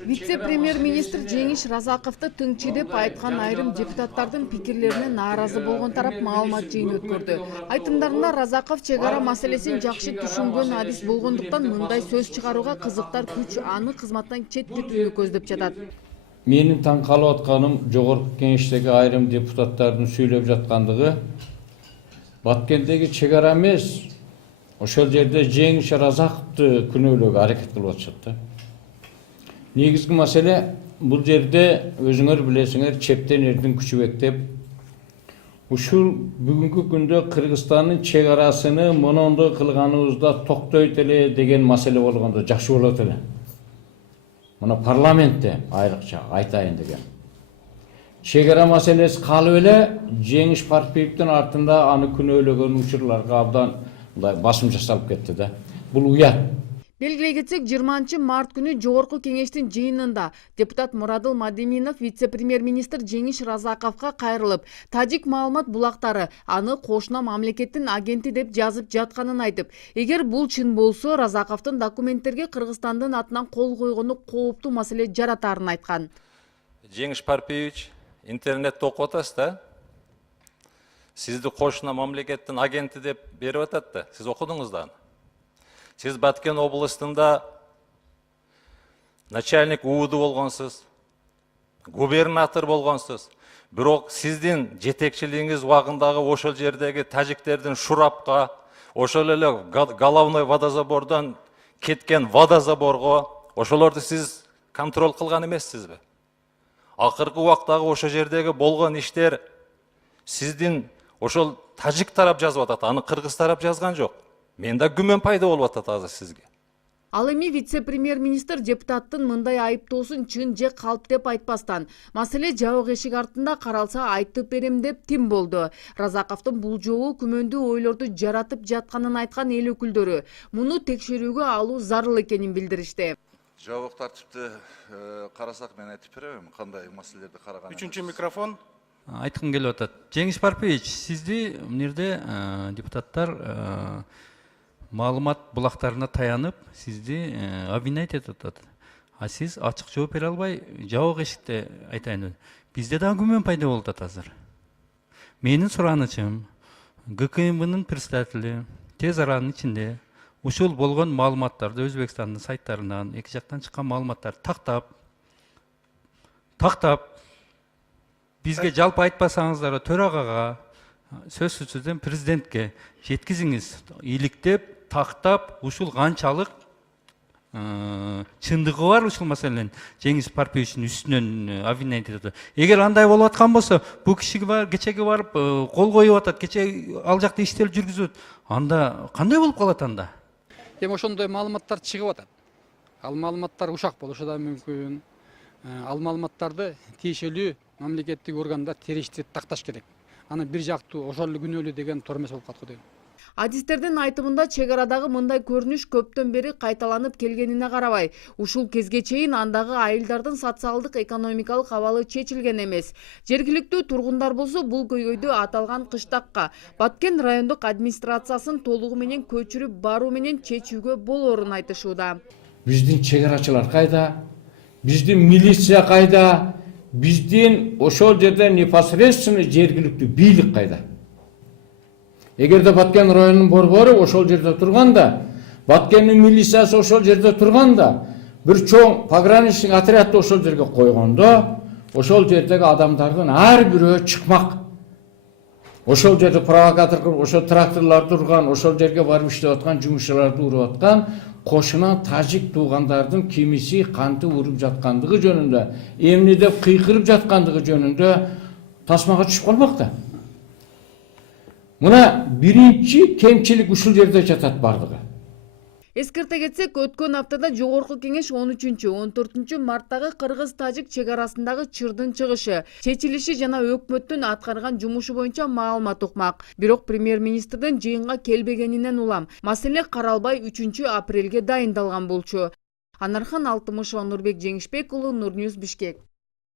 Вице-премьер-министр Жеңиш Разаковду тыңчы деп айткан айрым депутаттардын пикирлерине нааразы болгон тарап маалымат жыйыны өткөрдү. Айтымдарында Разаков чек ара маселесин жакшы түшүнгөн адис болгондуктан мындай сөз чыгарууга кызыктар күч аны кызматтан четтетүүнү көздөп жатат. Менин таң калып атканым жогорку кеңештеги айрым депутаттардын сүйлөп жаткандыгы Баткендеги чек ара эмес, ошол жерде Жеңиш Разаковду күнөөлөөгө аракет кылып атышат. Негизги маселе бул жерде өзүңөр билесиңер чептен эрдин күчүбөк деп ушул бүгүнкү күндө Кыргызстандын чек арасыны монондой кылганыбызда токтойт эле деген маселе болгондо жакшы болот эле. Мына парламентте айрыкча айтайын деген. Чек ара маселеси калып эле Жеңиш Парпиевдин артында аны күнөөлөгөн учурларга абдан басым жасалып кетти да. Бул уят. Белгилей кетсек, 20 март күнү жогорку кеңештин жыйынында депутат Мурадыл Мадиминов вице-премьер-министр Жеңиш Разаковго кайрылып, тажик маалымат булактары аны кошуна мамлекеттин агенти деп жазып жатканын айтып, эгер бул чын болсо, Разаковдун документтерге Кыргызстандын атынан кол койгону кооптуу маселе жаратарын айткан. Жеңиш Парпиевич, интернетте окуп атасыз да? Сизди кошуна мамлекеттин агенти деп берип атат да. Сиз окудуңуз да аны. Сиз Баткен областында начальник УУД болгонсуз, губернатор болгонсуз. Бирок сиздин жетекчилигиңиз убагындагы ошол жердеги тажиктердин Шурапка, ошол эле головной водозабордон кеткен водозаборго, ошолорду сиз контроль кылган эмессизби? Акыркы убактагы ошол жердеги болгон иштер сиздин ошол тажик тарап жазып атат, аны кыргыз тарап жазган жок. Мен да күмөн пайда болуп атат азыр сизге. Ал эми вице-премьер-министр депутаттын мындай айыптоосун чын же калп деп айтпастан, маселе жабык эшик артында каралса айтып берем деп тим болду. Разаковдун бул жолу күмөндүү ойлорду жаратып жатканын айткан эл өкүлдөрү муну текшерүүгө алуу зарыл экенин билдиришти. Жабык тартипти карасак мен айтып берем, кандай маселелерди караган. Үчүнчү микрофон. Айткым келип атат. Жеңиш Парпиевич, сизди мына жерде депутаттар маалымат булактарына таянып, сизди обвинять этип атат. А сиз ачык жооп бере албай, жабык эшикте айтайын. Бизде да күмөн пайда болуп атат азыр. Менин суранычым, ГКМБнын представители тез аранын ичинде ушул болгон маалыматтарды Өзбекстандын сайттарынан, эки жактан чыккан маалыматтарды тактап бизге жалпы айтпасаңыздар, төрагага, сөзсүз түрдө президентке жеткизиңиз, иликтеп, тактап, ушул канчалык чындыгы бар ушул маселенин Жеңиш Парпиевичтин үстүнөн обвинять этет. Эгер андай болуп аткан болсо, бул кишиге кечеге барып кол коюп атат, кече ал жакта иштер жүргүзөт. Анда кандай болуп калат анда? Эми ошондой маалыматтар чыгып атат. Ал маалыматтар ушак болушу да мүмкүн. Ал маалыматтарды тиешелүү мамлекеттик органдар териштирип такташ керек. Аны бир жактуу ошол күнөөлүү деген туура эмес болуп калат го дейм. Адистердин айтымында чек арадагы мындай көрүнүш көптөн бери кайталанып келгенине карабай, ушул кезге чейин андагы айылдардын социалдык экономикалык абалы чечилген эмес. Жергиликтүү тургундар болсо бул көйгөйдү аталган кыштакка Баткен райондук администрациясын толугу менен көчүрүп баруу менен чечүүгө болоорун айтышууда. Биздин чек арачылар кайда? Биздин милиция кайда? Биздин ошол жерде непосредственно жергиликтүү бийлик кайда? Эгерде Баткен районунун борбору ошол жерде турганда, Баткендин милициясы ошол жерде турганда, бир чоң пограничный отрядты ошол жерге койгондо, ошол жердеги адамдардын ар бирөө чыкмак. Ошол жерде провокатор кылып, ошол тракторлар турган, ошол жерге барып иштеп аткан жумушчуларды уруп аткан кошуна тажик туугандардын кимиси кантип уруп жаткандыгы жөнүндө, эмне деп кыйкырып жаткандыгы жөнүндө тасмага түшүп калмак да. Мына биринчи кемчилик ушул жерде жатат бардыгы. Эскерте кетсек, өткөн аптада жогорку кеңеш 13-14 марттагы кыргыз-тажик чек арасындагы чырдын чыгышы, чечилиши жана өкмөттүн аткарган жумушу боюнча маалымат укмак. Бирок премьер-министрдин жыйынга келбегенинен улам маселе каралбай 3-апрелге дайындалган болчу. Анархан Алтымышева, Нурбек Жеңишбек уулу, Нурньюз, Бишкек.